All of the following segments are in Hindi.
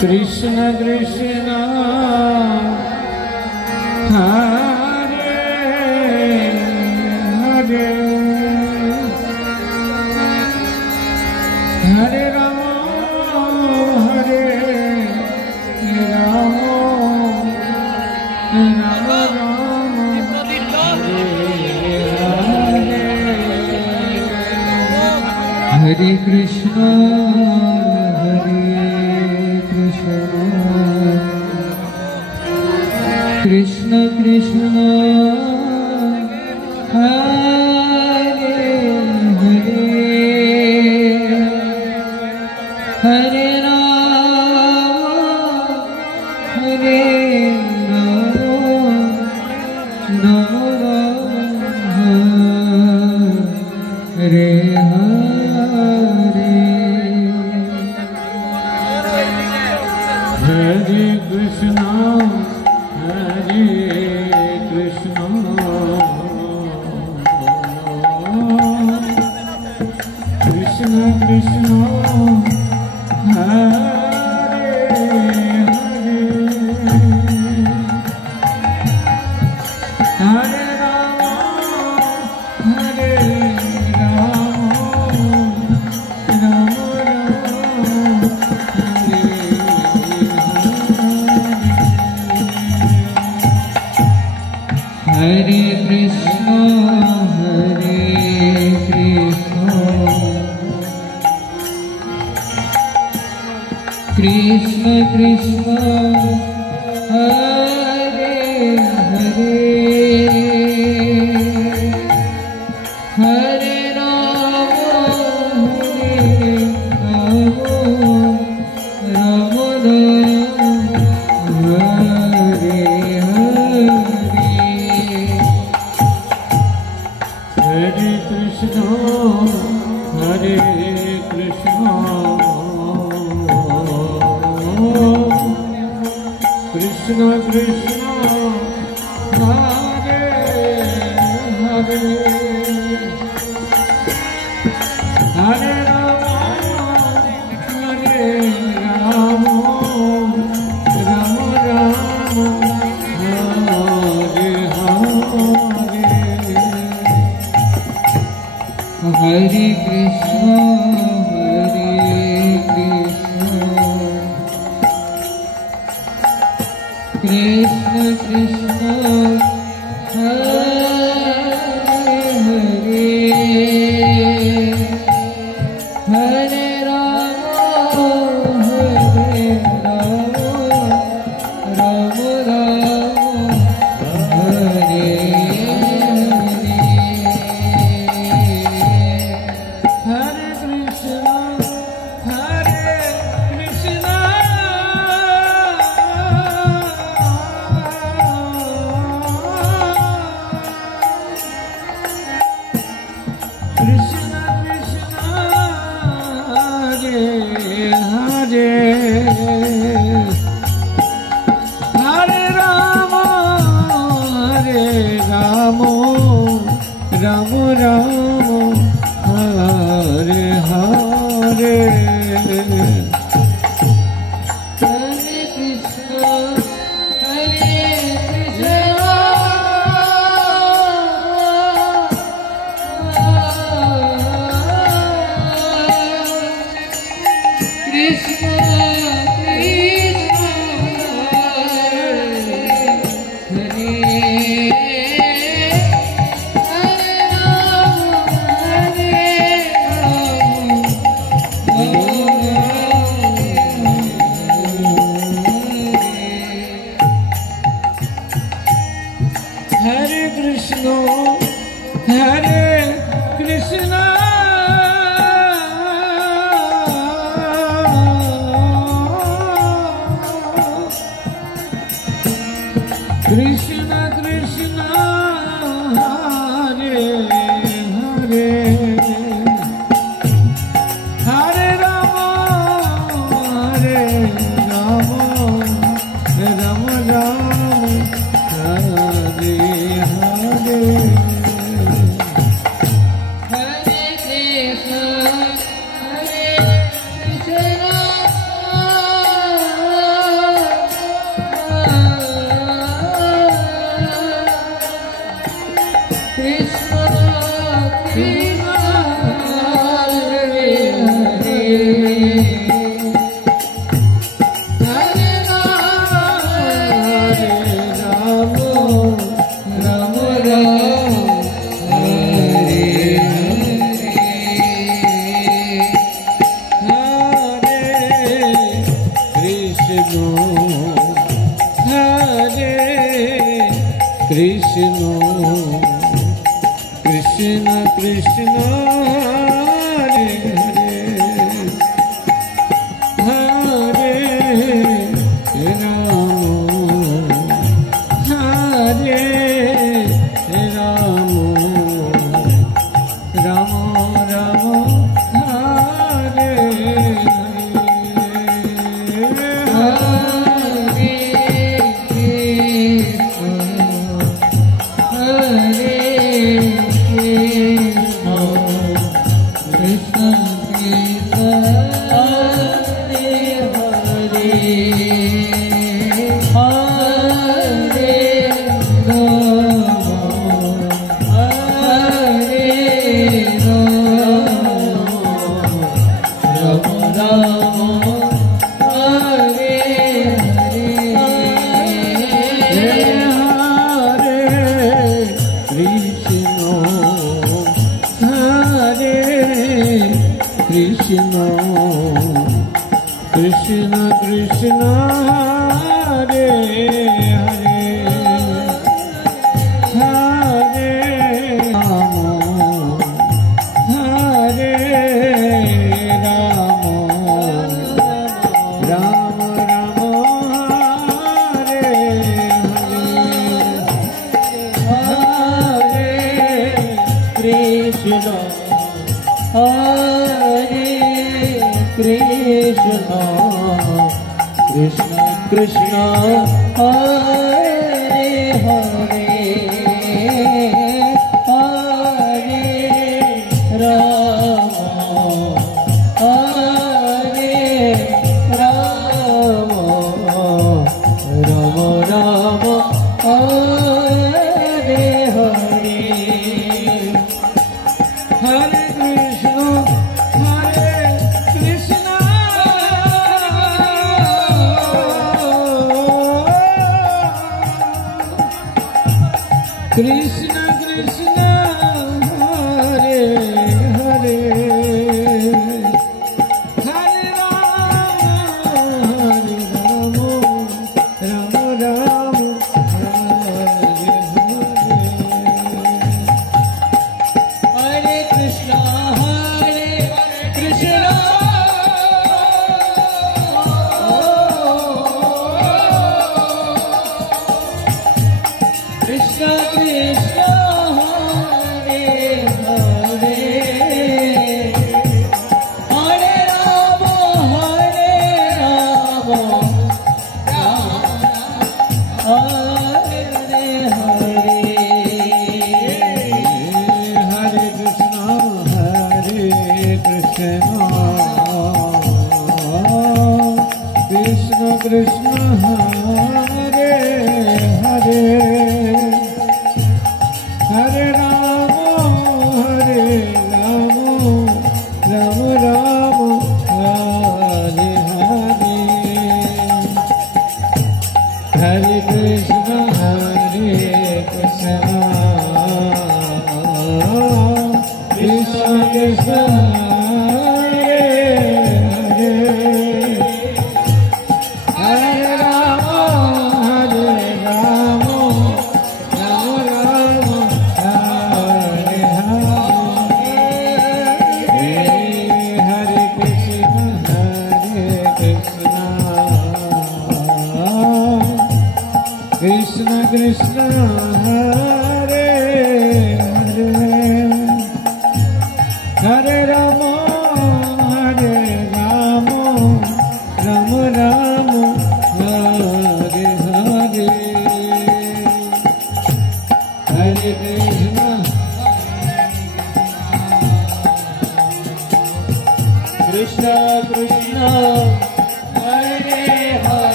कृष्ण कृष्ण हरे हरे हरे राम हरे राम राम राम हरे कृष्ण कृष्ण कृष्ण हरे हरे हरे राम हरे राम राम राम हरे हरे हरे कृष्ण कृष्ण कृष्ण हरे हरे हरे राम हरे राम राम राम हरे कृष्ण कृष्ण कृष्ण हरे हरे हरे राम हरे राम राम राम हरे हरे हरे कृष्ण हरे कृष्ण कृष्ण कृष्ण हरे हरे हरे राम हरे राम राम राम हरे हरे हरे कृष्ण कृष्ण कृष्ण हरे हरे हरे राम हरे राम राम राम हरे हरे कृष्ण हरे Ram Ram Ram Hare Hare Hare Krishna Krishna Krishna Hare Hare Hare Ram Ram Ram Hare Hare Hare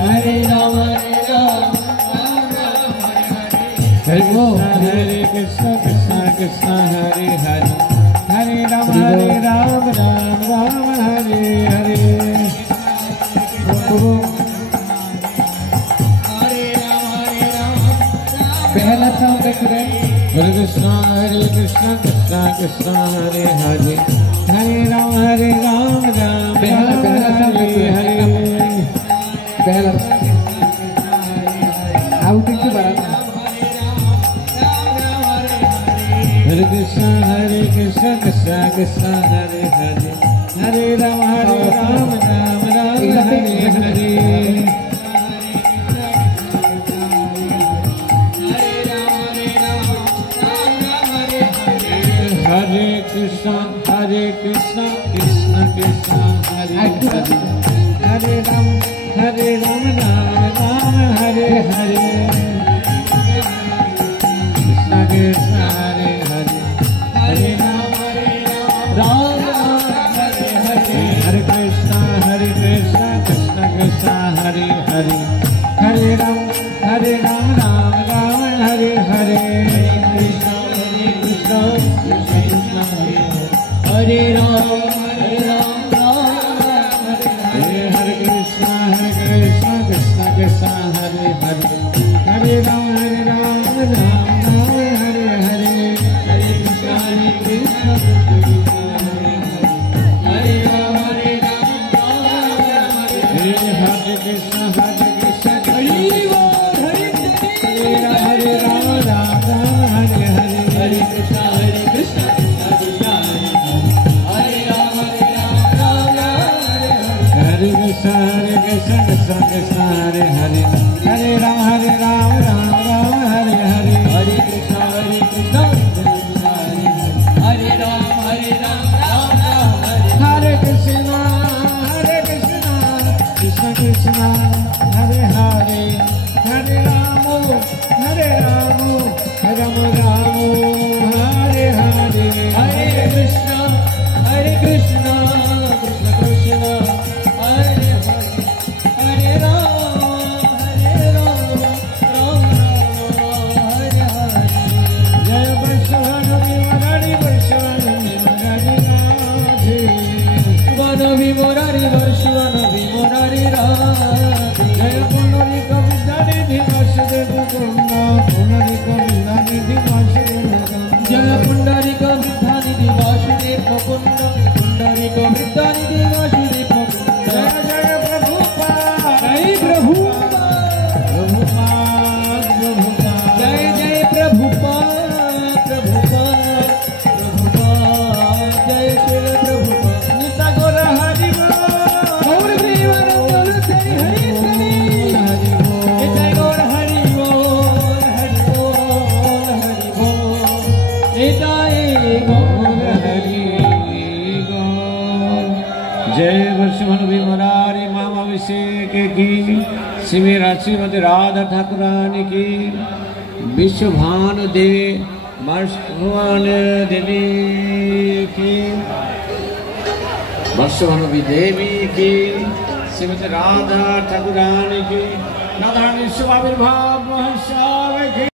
Hare Rama, Hare Krishna, Krishna Krishna, Hare Hare, Hare Rama, Rama Rama, Hare Hare. पहला साउंड है Hare Krishna, Krishna Krishna, Hare Hare, Hare Rama, Rama पहला साउंड Hare Hare. पहला आउटिंग से बड़ा Hare Krishna, Krishna Krishna, Hare Hare, Hare Rama, Rama Hare Hare. Hare Krishna, Krishna Krishna, Hare Hare, Hare Rama, Rama Hare Hare. Krishna Krishna, Hare Hare, Hare Rama, Rama Hare Hare. Hare Krishna, Krishna Krishna, Hare Hare, Hare Rama, Rama Hare Hare. Krishna, Krishna Krishna, Hare Rama, Hare Krishna, Krishna Krishna, Hare Hare, Hare Rama, Rama Hare Hare. Hare Krishna, Krishna Hare Rama, Hare Krishna, Hare Rama, Rama Hare Hare. Hare Krishna, Krishna Hare Rama, Hare Krishna, Krishna Krishna, Hare Hare, Hare Rama, Rama Hare Hare. Hare Krishna, Krishna Hare Rama, Hare Krishna, Krishna Krishna, Hare Hare, Hare Rama, Hare Rama, Hare Hare. Hare Krishna, Krishna Krishna, Hare Hare, Hare Rama, Rama Hare Hare. Jaya Vaishnavi Murari, Vaishnavi Murari Radhe. Vanavi Murari, Vaishnavi Murari Radhe. Jaya Punarika Vidyanidhi Vasudeva Gunda, Punarika Vidyanidhi Vasudeva Gunda. Jaya Punarika Vidyanidhi Vasudeva Gunda, Punarika Vidyanidhi Vasudeva Gunda. Jaya Jaya Prabhupada, Jai Prabhupada, Prabhupada, Jai Jai Prabhupada, Prabhupada, Jai Shri Prabhupada. Nita Gora Hari Bol, Gaur Privaram Hari Hari Hari Bol. Jai Gora Hari Bol, Hari Bol, Hari Bol. Jai Gora Hari Bol. जय वैष्णवी मुरारी मामा अभिषेक की, श्रीमती राधा ठाकुरानी की, विश्वभानु देवी देवी की, वर्षभानु देवी की, श्रीमती राधा ठाकुरानी की, राधा विश्व आविर्भाव महोत्सव की।